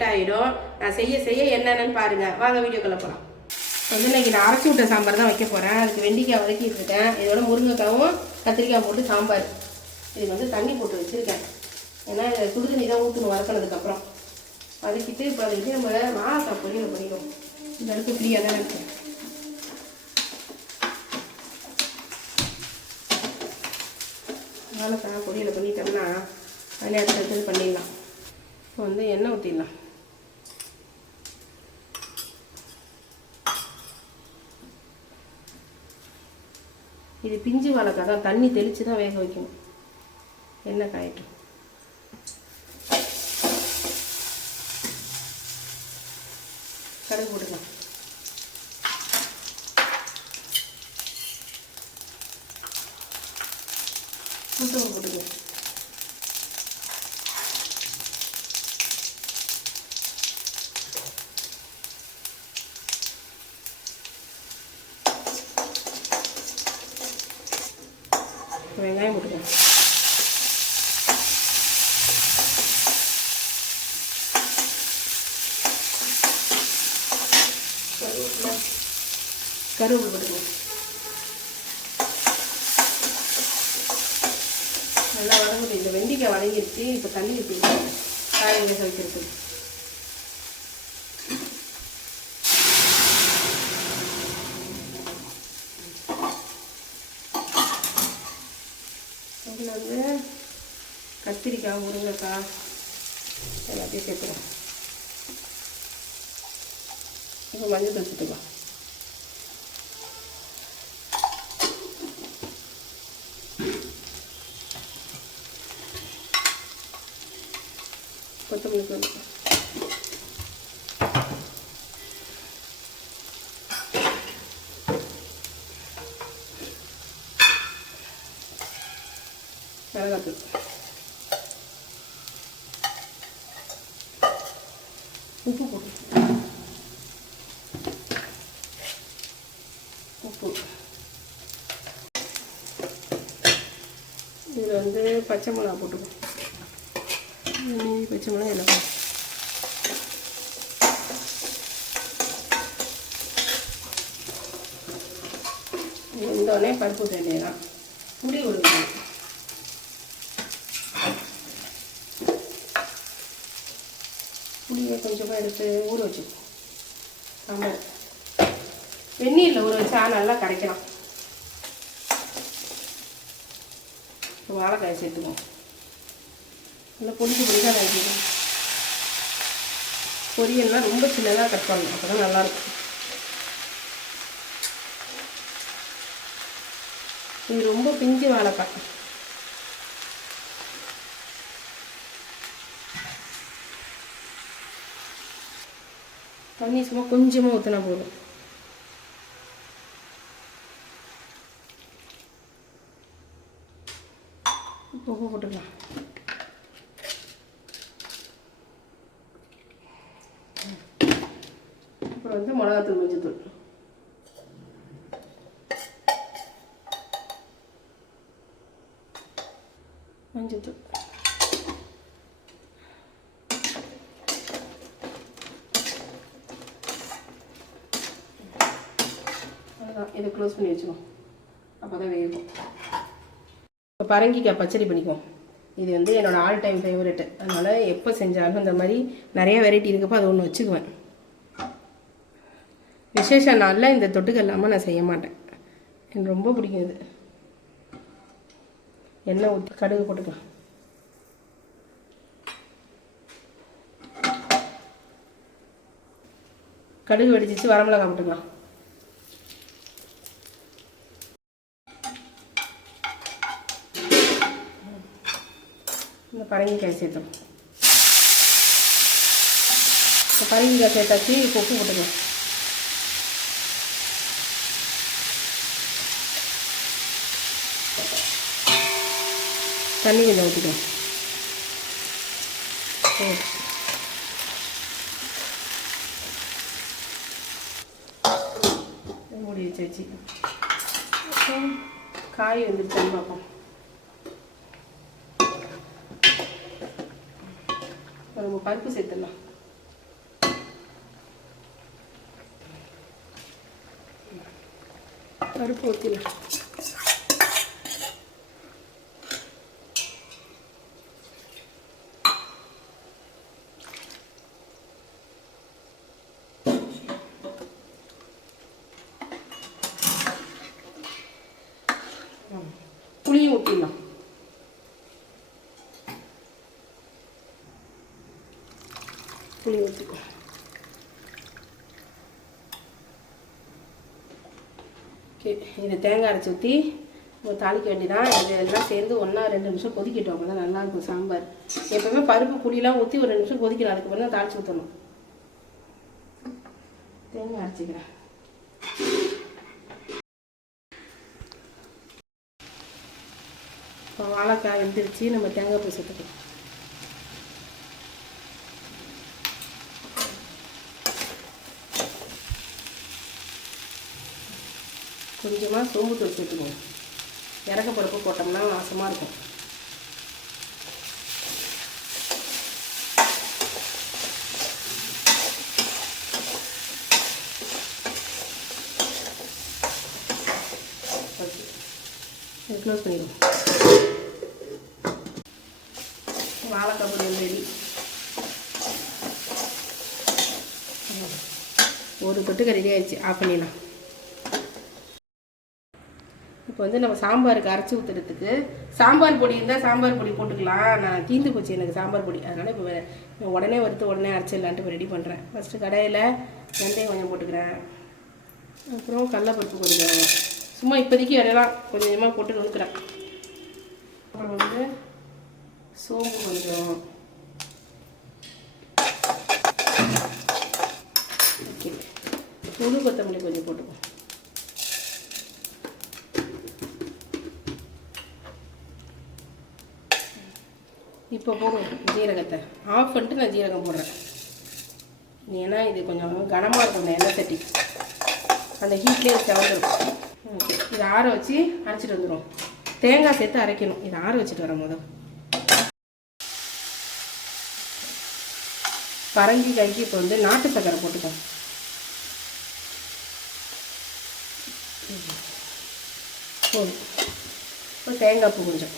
Late ஆகிடும் நான் செய்ய செய்ய என்னென்னு பாருங்கள் வாங்க வீடியோக்குள்ளே போகலாம் வந்து இன்னைக்கு நான் அரைச்சி விட்ட சாம்பார் தான் வைக்க போகிறேன் அதுக்கு வெண்டிக்காய் வதக்கிட்டு இருக்கேன். இதோட முருங்கைக்காவும் கத்திரிக்காய் போட்டு சாம்பார். இதுக்கு வந்து தண்ணி போட்டு வச்சுருக்கேன். ஏன்னா இதில் சுடுதண்ணி தான் ஊற்றணும் வதக்கினதுக்கப்புறம் வதக்கிட்டு இப்போ அதுக்கு நம்ம வாழைக்காய் பொரியல் பண்ணிக்கணும் இந்த அளவுக்கு ஃப்ரீயாக தான் இருக்கேன் வாழைக்காய் பொரியல் பண்ணிட்டோம்னா அதில் அடுத்தது பண்ணிடலாம். இப்போ வந்து எண்ணெய் ஊற்றிடலாம் இது பிஞ்சு வாழைக்காய் தான். தண்ணி தெளித்து தான் வேக வைக்கணும். எண்ணெய் காயட்டும். கடுகு போட்டுக்கலாம் முட்டை போட்டுக்கலாம் வெங்காயம் போட்டுக்கலாம் கருவேப்பிலை போட்டுக்கலாம் நல்லா வதங்குது இந்த வெண்டிக்காய் வதங்கிடுச்சு இப்போ தண்ணி ஊற்றிக்கலாம் காய் வேக வைக்கிறதுக்கு அதில் வந்து கத்திரிக்காய் முருங்கைக்காய் எல்லாத்தையும் சேர்த்துக்கலாம். இப்போ மஞ்சள் தூள் கொத்தமல்லி தூள் மிளகாத்தூள். உப்பு போட்டு. உப்பு. இதில் வந்து பச்சை மிளகா போட்டுக்கோ. மீதி பச்சை மிளகா எல்லாம் போட்டு. வெந்தோடனே பருப்பு வேண்டியதான் புளி கொடுக்கணும் புளியை கொஞ்சமாக எடுத்து ஊற வச்சுக்கோ சாம்பார் வெந்நீரில் ஊற வச்சா நல்லா கரைக்கலாம் வாழைக்காய் சேர்த்துக்குவோம் நல்லா பொடிச்சு பொடிசாக நறுக்கணும் பொரியல்னால் ரொம்ப சின்னதாக கட் பண்ணணும். அப்போ தான் நல்லாயிருக்கும் இது ரொம்ப பிஞ்சு வாழைக்காய். தண்ணி சும்மா கொஞ்சமாக ஊற்றினா போதும். உப்பு போட்டுக்கலாம் அப்புறம் வந்து மிளகாத்தூள் மஞ்சத்தூள் மஞ்சத்தூள் அவ்வளோதான் இதை க்ளோஸ் பண்ணி வச்சுக்கோம் அப்போ தான் வேகும். இப்போ பரங்கிக்காய் பச்சடி பண்ணிக்குவோம் இது வந்து என்னோட ஆல் டைம் ஃபேவரெட்டு அதனால் எப்போ செஞ்சாலும் இந்த மாதிரி நிறைய வெரைட்டி இருக்கப்போ அது ஒன்று வச்சுக்குவேன். விசேஷ நாளில் இந்த தொட்டுக்க இல்லாமல் நான் செய்ய மாட்டேன். எனக்கு ரொம்ப பிடிக்கும் இது. எண்ணெய் ஊற்றி கடுகு போட்டுக்கலாம். கடுகு வெடிச்சிச்சு வரமிளகா போட்டுக்கலாம். பரங்கிக்காய் சேர்த்தோம். இந்த பரங்கிக்காய் சேர்த்தாச்சு இப்போ உப்பு போட்டுக்கலாம். தண்ணி கொஞ்சம் ஊற்றிக்கலாம் சரி மூடி வச்சு வச்சு காய் வந்துருச்சான்னு பார்ப்போம் இப்போ நம்ம பருப்பு சேர்த்துடலாம் பருப்பு ஊற்றிடலாம் புளியும் ஊற்றிடலாம் புளி ஊற்றிக்கோ ஓகே இது தேங்காய் அரைச்சி ஊற்றி நம்ம தாளிக்க வேண்டியதான் இது எல்லாம் சேர்ந்து ஒன்றா ரெண்டு நிமிஷம் கொதிக்கிட்டோம். அப்போ தான் நல்லாயிருக்கும் சாம்பார். எப்போவுமே பருப்பு புளியெலாம் ஊற்றி ஒரு ரெண்டு நிமிஷம் கொதிக்கணும். அதுக்கப்புறம் தான் தாளிச்சு ஊற்றணும் தேங்காய் அரைச்சிக்கிறேன். இப்போ வாழைக்காய் வெந்துருச்சு. நம்ம தேங்காய் பூ சேர்த்துக்கலாம் கொஞ்சமாக சோம்பு தூள் வச்சுக்கோங்க இறக்க பருப்பு போட்டோம்னா வாசமாக இருக்கும். க்ளோஸ் பண்ணிடுவோம். வாழைக்காய் பொரியல் ரெடி ஒரு தொட்டுக்க ரெடி ஆயிடுச்சு. ஆஃப் பண்ணிடலாம். இப்போ வந்து நம்ம சாம்பாருக்கு அரைச்சி ஊற்றுறதுக்கு சாம்பார் பொடி இருந்தால் சாம்பார் பொடி போட்டுக்கலாம். நான் தீந்து போச்சு எனக்கு சாம்பார் பொடி. அதனால் இப்போ உடனே வறுத்து உடனே அரைச்சிடலான்ட்டு இப்போ ரெடி பண்ணுறேன் ஃபஸ்ட்டு கடையில் வெந்தயம் கொஞ்சம் போட்டுக்கிறேன். அப்புறம் கடலப்பருப்பு கொஞ்சம் சும்மா இப்போதைக்கு இடையெல்லாம் கொஞ்சம் கொஞ்சமாக போட்டு நுணுக்கிறேன். அப்புறம் வந்து சோம்பு கொஞ்சம். ஓகே முழு கொத்தமல்லி கொஞ்சம் போட்டுக்கோ. இப்போ போகும் ஜீரகத்தை. ஆஃப் பண்ணிட்டு நான் ஜீரகம் போடுறேன். ஏன்னா இது கொஞ்சம் கனமாக இருக்கும் இந்த எண்ணெய் சட்டி. அந்த ஹீட்லேயே செவந்துடும் ஓகே இதை ஆற வச்சு அரைச்சிட்டு வந்துடும் தேங்காய் சேர்த்து அரைக்கணும். இதை ஆற வச்சுட்டு வரேன் முதல் பரங்கி கைக்கு இப்போ வந்து நாட்டு சக்கரை போட்டுக்கோ. போதும். இப்போ தேங்காய் பூ கொஞ்சம்.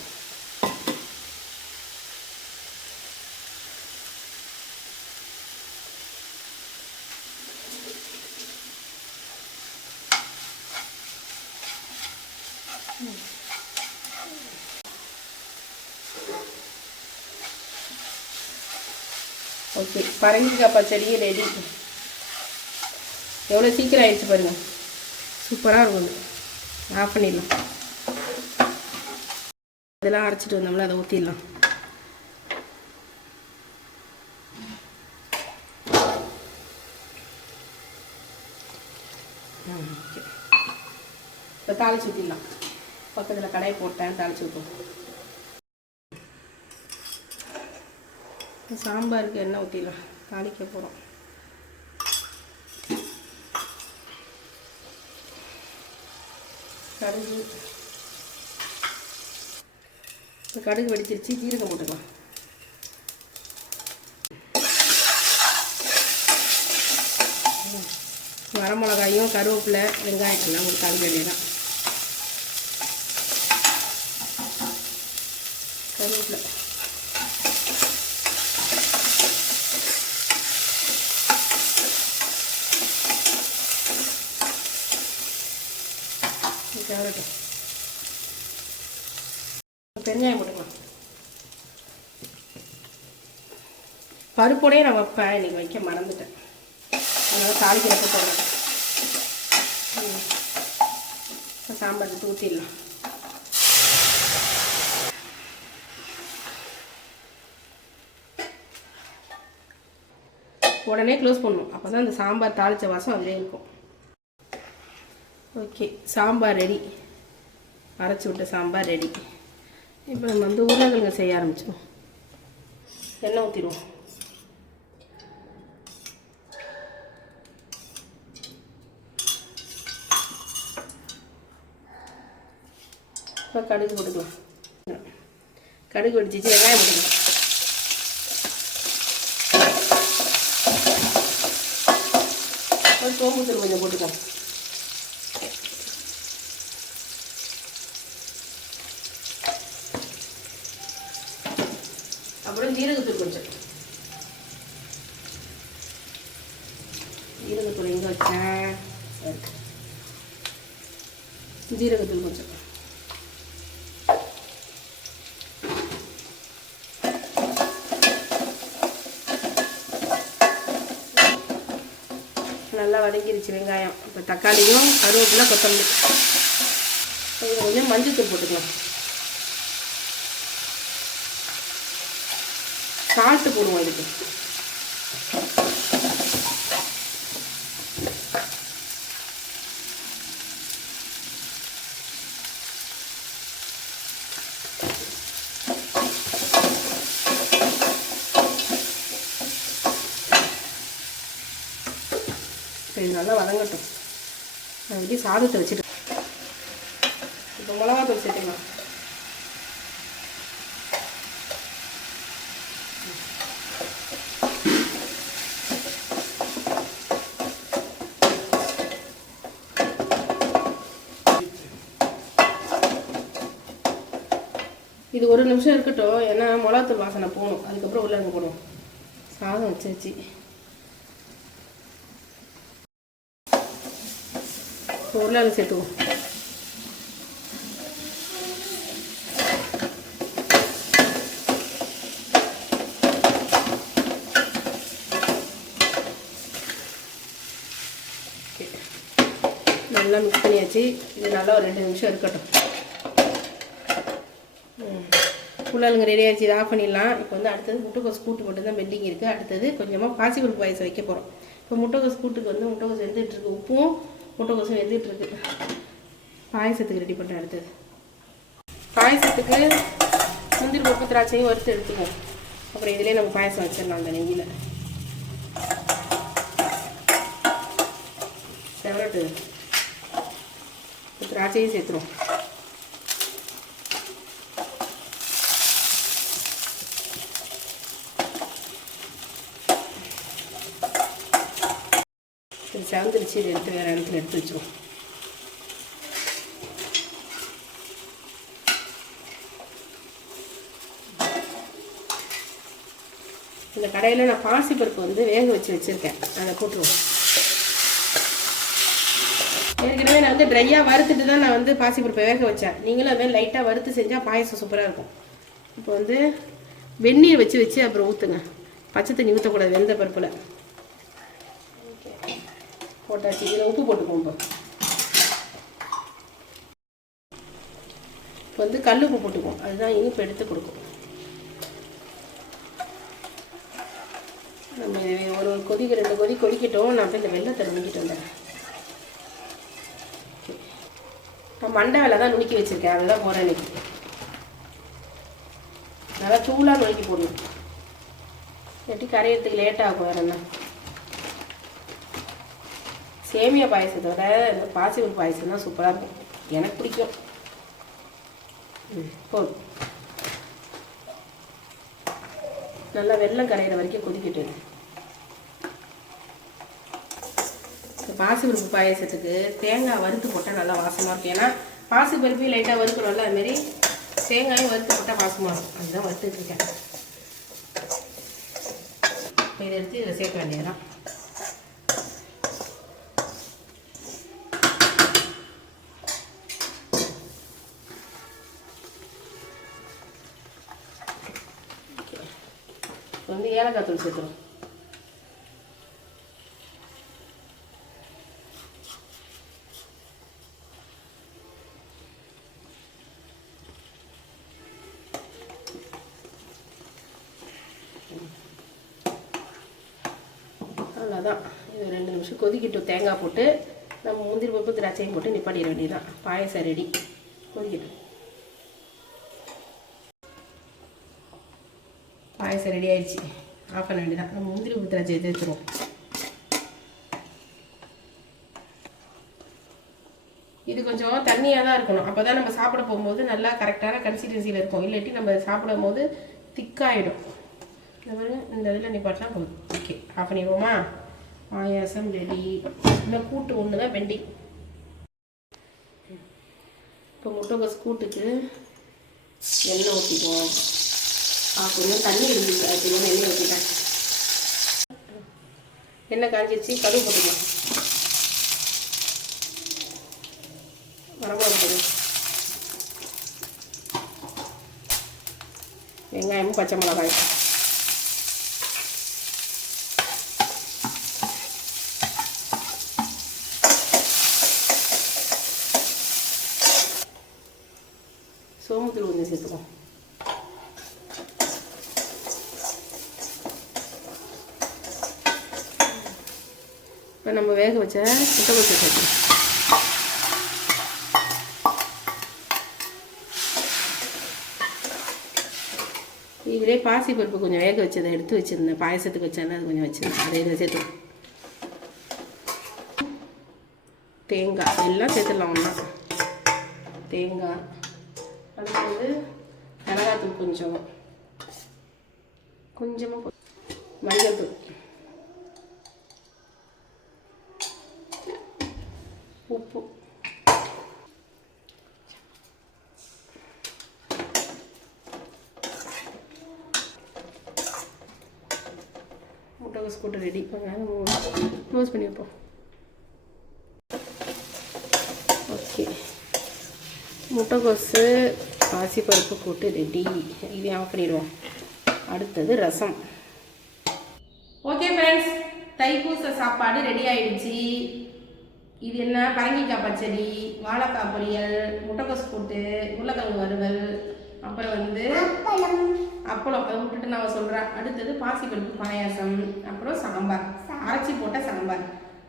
ஓகே பரங்கிக்காய் பச்சடியும் ரெடி எவ்வளோ சீக்கிரம் ஆயிடுச்சு பாருங்கள் சூப்பராக இருக்கும் ஆஃப் பண்ணிடலாம். இதெல்லாம் அரைச்சிட்டு வந்தோம்ல அதை ஊற்றிடலாம் ஓகே. இப்போ தாளிச்சு ஊற்றிடலாம் பக்கத்தில் கடையை போட்டேன் தாளிச்சு விட்டோம் சாம்பாருக்கு எண்ணெய் ஊற்றிடலாம் தாளிக்க போகிறோம் கடுகு. இப்போ கடுகு வெடிச்சிருச்சு ஜீரகம் போட்டுக்கலாம். வரமிளகாயும் கருவேப்பிலை வெங்காயம் எல்லாம் ஒரு தாளிக்க வேண்டியதான் கருவேப்பிலை கேரட்டு பெருங்காயம் போட்டுக்கலாம் பருப்போடயே நான் வைப்பேன் இன்னைக்கு வைக்க மறந்துட்டேன் அதனால் தாளிக்கிறப்ப போடுறேன் ம். இப்ப சாம்பாருக்கு ஊற்றிடலாம் உடனே க்ளோஸ் பண்ணணும். அப்போ தான் அந்த சாம்பார் தாளித்த வாசம் அதிலே இருக்கும். ஓகே சாம்பார் ரெடி அரைச்சி விட்ட சாம்பார் ரெடி இப்போ நம்ம வந்து உருளைக்கிழங்கு செய்ய ஆரம்பிச்சோம் எண்ணெய் ஊற்றிடுவோம் இப்போ கடுகு போட்டுக்கலாம். கடுகு வெடிச்சிச்சு வெங்காயம் போட்டுக்கலாம். ஒரு சோம்பு கொஞ்சம் போட்டுக்கலாம் அப்புறம் ஜீரகத்தூள் கொஞ்சம். ஜீரகத்தூள் எங்கே வச்சேன் ஜீரகத்தூள் கொஞ்சம். நல்லா வதங்கிருச்சு வெங்காயம். இப்போ தக்காளியும் கருவேப்பிலாம் கொத்தமல்லி. கொஞ்சம் கொஞ்சம் மஞ்சத்தூள் போட்டுக்கலாம் சால்ட்டு போடுவோம் இதுக்கு. சரி நல்லா வதங்கட்டும். நான் இப்படி சாதத்தை வச்சுட்டு இப்போ மிளகாத்தூள் சேர்த்துக்கலாம். இது ஒரு நிமிஷம் இருக்கட்டும் ஏன்னா மிளகாத்தூள் வாசனை போகணும். அதுக்கப்புறம் உள்ள அங்கே போடுவோம். சாதம் வச்சு வச்சு உருளைக்கிழங்கு சேர்த்துவோம் நல்லா மிக்ஸ் பண்ணியாச்சு. இது நல்லா ஒரு ரெண்டு நிமிஷம் இருக்கட்டும். புள்ளலுங்க ரெடி ஆச்சு இதை ஆஃப் பண்ணிடலாம். இப்போ வந்து அடுத்தது முட்டைக்கோஸ் கூட்டு மட்டும் தான் பெண்டிங் இருக்குது அடுத்தது கொஞ்சமாக பாசிப்பருப்பு பாயசம் வைக்க போகிறோம் இப்போ முட்டைக்கோஸ் கூட்டுக்கு வந்து முட்டைக்கோஸ் வெந்துட்டு இருக்க உப்பும் கொட்டை வெந்துட்டு இருக்கு பாயசத்துக்கு ரெடி பண்ணுறேன் அடுத்தது. பாயசத்துக்கு முந்திரி பருப்பு திராட்சையும் வறுத்து எடுத்துக்குவோம். அப்புறம் இதிலே நம்ம பாயசம் வச்சிடலாம் அந்த நெய்யில். செவரட்டு. திராட்சையும் சேர்த்துருவோம். இது இதை எடுத்து வேறு இடத்துல எடுத்து வச்சுருவோம். இந்த கடையில் நான் பாசிப்பருப்பு வந்து வேக வச்சு வச்சுருக்கேன். அதை போட்டுருவோம். ஏற்கனவே நான் வந்து ட்ரையாக வறுத்துட்டு தான் நான் வந்து பாசிப்பருப்பை வேக வச்சேன். நீங்களும் அதுமாதிரி லைட்டாக வறுத்து செஞ்சால் பாயசம் சூப்பராக இருக்கும். இப்போ வந்து வெந்நீர் வச்சு வச்சு அப்புறம் ஊற்றுங்க பச்சை தண்ணி ஊற்றக்கூடாது வெந்த பருப்பில். போட்டாச்சு. இதில் உப்பு போட்டுக்குவோம் இப்போ. இப்போ வந்து கல் உப்பு போட்டுக்குவோம். அதுதான் இனிப்பு எடுத்து கொடுக்கும். நம்ம ஒரு ஒரு கொதிக்கு ரெண்டு கொதி கொதிக்கட்டும். நான் போய் இந்த வெள்ளத்தை நுணுக்கிட்டு வந்தேன் நான் மண்டை வேலை தான் நுணுக்கி வச்சுருக்கேன். அதுதான் போகிறேன் இன்னைக்கு. நல்லா தூளாக நுணுக்கி போடணும். இல்லாட்டி கரையிறதுக்கு லேட் ஆகும் வேறு என்ன? சேமியா பாயசத்தோட இந்த பாசிபல் பாயசம் தான் சூப்பராக இருக்கும். எனக்கு பிடிக்கும். ம், போதும். நல்லா வெள்ளம் கரையிற வரைக்கும் கொதிக்கிட்டு இந்த பாசிப்பருப்பு பாயசத்துக்கு தேங்காய் வறுத்து போட்டால் நல்லா வாசமாக இருக்கும். ஏன்னா பாசிப்பருப்பையும் லைட்டாக வறுக்கணும்ல அதுமாரி தேங்காயும் வறுத்து போட்டால் வாசமாக இருக்கும். அதுதான் வறுத்துட்டு இருக்கேன். இதை எடுத்து இதை சேர்க்க வேண்டியதுதான். இப்போ வந்து ஏலக்காய் தூள் சேர்த்துருவோம். அவ்வளோதான் இது ரெண்டு நிமிஷம் கொதிக்கிட்டோம். தேங்காய் போட்டு நம்ம முந்திரி பருப்பு திராட்சையும் போட்டு நிப்பாட்டிட வேண்டியதுதான். பாயசம் ரெடி கொதிக்கட்டும். பாயசம் ரெடி ஆயிடுச்சு ஆஃப் பண்ண வேண்டியதான் நம்ம முந்திரி பருப்பு திராட்சை வச்சுருவோம் இது கொஞ்சம் தண்ணியாக தான் இருக்கணும் அப்போ தான் நம்ம சாப்பிட போகும்போது நல்லா கரெக்டான கன்சிஸ்டன்சியில் இருக்கும் இல்லாட்டி நம்ம சாப்பிடும் போது திக்காயிடும் இந்த மாதிரி இந்த இதில் நிப்பாட்டினா போதும் ஓகே ஆஃப் பண்ணிடுவோமா பாயாசம் ரெடி இன்னும் கூட்டு ஒன்று தான் பெண்டிங் இப்போ முட்டைகோஸ் கூட்டுக்கு எண்ணெய் ஊற்றிக்குவோம் கொஞ்சம் தண்ணி இருந்துச்சு அது தெரியாமல் எண்ணெய் ஊற்றிட்டேன் எண்ணெய் காஞ்சிச்சு கடுகு போட்டுக்கலாம். மரபாக போடு வெங்காயமும் பச்சை மிளகாய் சோம்புத்தூள் கொஞ்சம் சேர்த்துக்குவோம் இப்போ நம்ம வேக வச்ச முட்டைக்கோசை சேர்த்துக்கலாம் இதிலே பாசி பருப்பு கொஞ்சம் வேக வச்சதை எடுத்து வச்சுருந்தேன். பாயசத்துக்கு வச்சேன்னா அது கொஞ்சம் வச்சுருந்தேன். அதை இதில் சேர்த்து தேங்காய் எல்லாம் சேர்த்துடலாம் ஒன்றா தேங்காய். அடுத்தது மிளகாத்தூள் கொஞ்சம். கொஞ்சமாக மஞ்சள் தூள் போட்டு ரெடி கொஞ்ச நேரம் க்ளோஸ் பண்ணி வைப்போம். ஓகே முட்டைகோஸு பாசிப்பருப்பு கூட்டு ரெடி இது ஆஃப் பண்ணிடுவோம். அடுத்தது ரசம். ஓகே ஃப்ரெண்ட்ஸ் தைப்பூச சாப்பாடு ரெடி ஆயிடுச்சு. இது என்ன? பரங்கிக்காய் பச்சடி வாழைக்காய் பொரியல் முட்டைக்கோஸ் போட்டு உருளைக்கிழங்கு வறுவல் அப்புறம் வந்து அப்பளம். அதை விட்டுட்டு நான் சொல்கிறேன் அடுத்தது பாசிப்பருப்பு பாயாசம். அப்புறம் சாம்பார். அரைச்சி போட்ட சாம்பார்.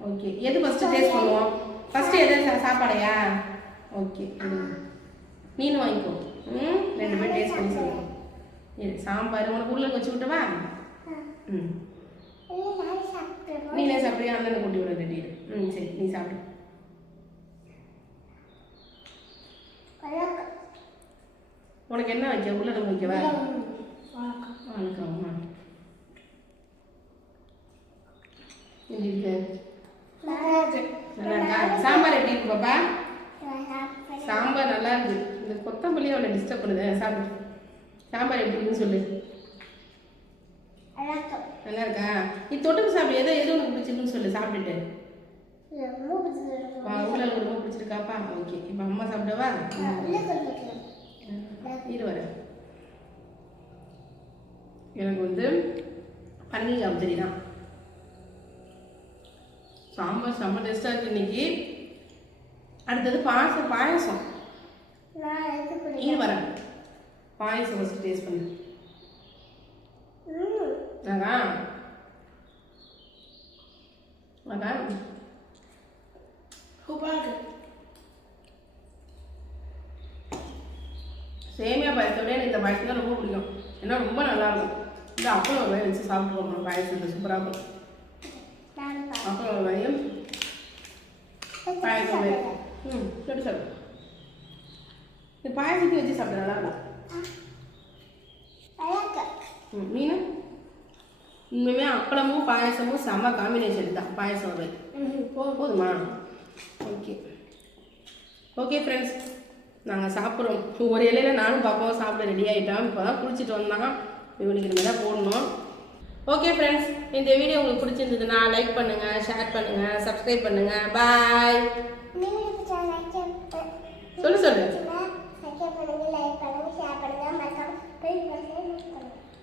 ஓகே. எது ஃபஸ்ட்டு டேஸ்ட் பண்ணுவோம்? ஃபஸ்ட்டு எது சாப்பாடையா? ஓகே. நீனும் வாங்கிக்கோ. ம்? ரெண்டு பேரும் டேஸ்ட் பண்ணி சொல்லுவோம் இரு. சாம்பார். உனக்கு உள்ள வச்சு விட்டவா? ம். நீனே சாப்பிடுறியா அண்ணனை கூட்டி விட ரெடி ம் சரி. நீ சாப்பிடு. உனக்கு என்ன வைக்க உள்ள வைக்கவா வணக்கம்மா சாம்பார் எப்படி இருக்கு பாப்பா? சாம்பார் நல்லா இருக்கு. இந்த கொத்தமல்லி அவனை டிஸ்டர்ப் பண்ணுது. சாப்பிடு. சாம்பார் எப்படி இருக்குன்னு சொல்லு. நல்லா இருக்கா? நீ தொட்டுக்கு சாப்பிடு. எதோ எது உனக்கு பிடிச்சிருக்குன்னு சொல்லு. சாப்பிட்டுட்டு. உள்ள ரொம்ப பிடிச்சிருக்காப்பா ஓகே. இப்போ அம்மா சாப்பிடவா? இரு வரேன் எனக்கு வந்து பன்னீர் அப்சரி தான். சாம்பார் செம்ம டேஸ்ட்டாக இருக்கு இன்னைக்கு. அடுத்தது பாயசம் பாயசம். இரு வரேன். பாயசம் ஃபஸ்ட்டு டேஸ்ட் பண்ணு. அதான். அதான். சேமியா பாயசத்தை விட எனக்கு இந்த பாயசம் தான் ரொம்ப பிடிக்கும். ஏன்னா ரொம்ப நல்லா இருக்கும் இந்த அப்பளம் ஒரு வச்சு சாப்பிட்டு போகணும் பாயசத்தை சூப்பராக இருக்கும். அப்பளம் ஒரு வரையும் பாயசம் ம் சொல்லி சொல்லு இந்த பாயசத்தையும் வச்சு சாப்பிட நல்லா இருக்கும். ம் மீன்? உண்மையுமே அப்பளமும் பாயசமும் செம்ம காம்பினேஷன் தான் பாயசம் வகை. போதுமா? ஓகே. ஓகே ஃப்ரெண்ட்ஸ் நாங்கள் சாப்பிட்றோம். ஒரு இலையில நானும் பாப்பாவும் சாப்பிட ரெடி ஆகிட்டோம் இப்போ தான் குளிச்சுட்டு வந்தான் இவனுக்கு இனிமேல் தான் போடணும். ஓகே ஃப்ரெண்ட்ஸ் இந்த வீடியோ உங்களுக்கு பிடிச்சிருந்ததுன்னா லைக் பண்ணுங்கள் ஷேர் பண்ணுங்கள் சப்ஸ்கிரைப் பண்ணுங்கள் பாய் சொல்லு சொல்லு.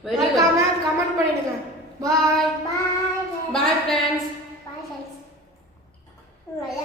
வெரி குட் கமெண்ட் பண்ணிடுங்க. Bye bye friends Bye, friends. Bye.